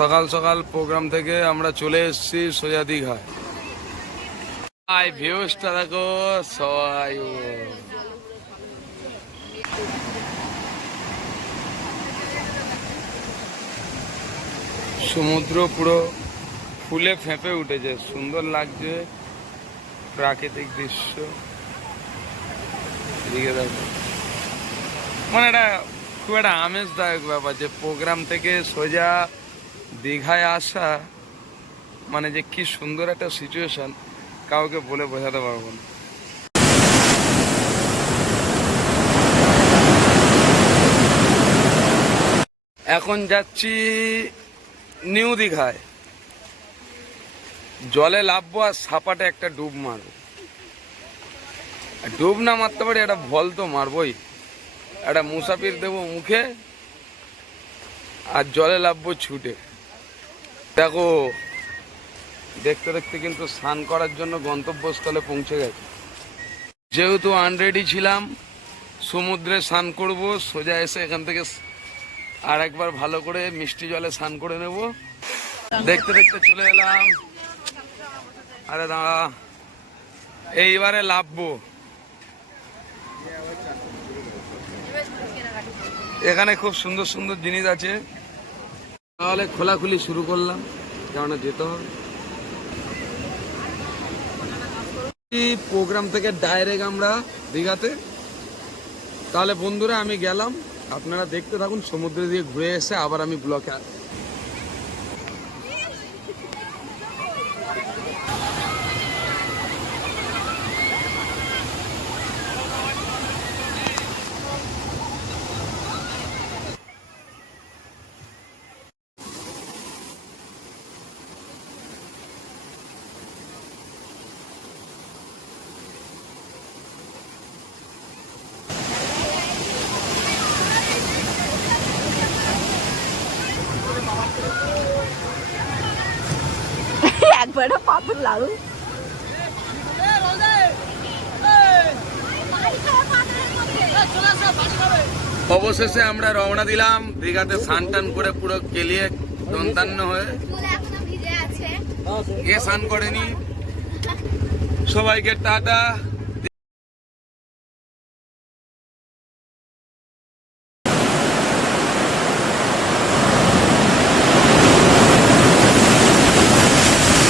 সকাল সকাল প্রোগ্রাম থেকে আমরা চলে এসেছি সোজা দীঘায় আই ভিউসটা দেখো, সবাই। সমুদ্র পুরো ফুলে ফেঁপে উঠেছে, সুন্দর লাগছে প্রাকৃতিক দৃশ্য। এদিকে দেখো। মানে এটা খুব একটা আমেজদায়ক ব্যাপার যে প্রোগ্রাম থেকে সোজা দীঘায় আসা মানে যে কি সুন্দর একটা সিচুয়েশন কাউকে বলে বোঝাতে পারব না। এখন যাচ্ছি নিউ দীঘায়। জলে লাভবো আর সাপাটে একটা ডুব মারবো। ডুব না মারতে পারি, একটা ভল তো মারবই। একটা মুসাফির দেবো মুখে, আর জলে লাভবো ছুটে। দেখো, দেখতে দেখতে কিন্তু স্নান করার জন্য গন্তব্যস্থলে পৌঁছে গেছে। যেহেতু আনরেডি ছিলাম, সমুদ্রে স্নান করব, সোজা এসে এখান থেকে আর একবার ভালো করে মিষ্টি জলে স্নান করে নেব। দেখতে দেখতে চলে এলাম। আরে দাঁড়া, এইবারে লাভবো। এখানে খুব সুন্দর সুন্দর জিনিস আছে। তাহলে খোলাখুলি শুরু করলাম। কেননা যেতে হবে। প্রোগ্রাম থেকে ডাইরেক্ট আমরা দীঘাতে। তাহলে বন্ধুরা আমি গেলাম। আপনারা দেখতে থাকুন, সমুদ্র দিয়ে ঘুরে এসে আবার আমি ব্লকে অবশেষে আমরা রওনা দিলাম। দীঘাতে স্নান টান করে পুরো কেলিয়ে দন্তান্ন হয়ে। এ স্নান করেনি সবাইকে টাটা।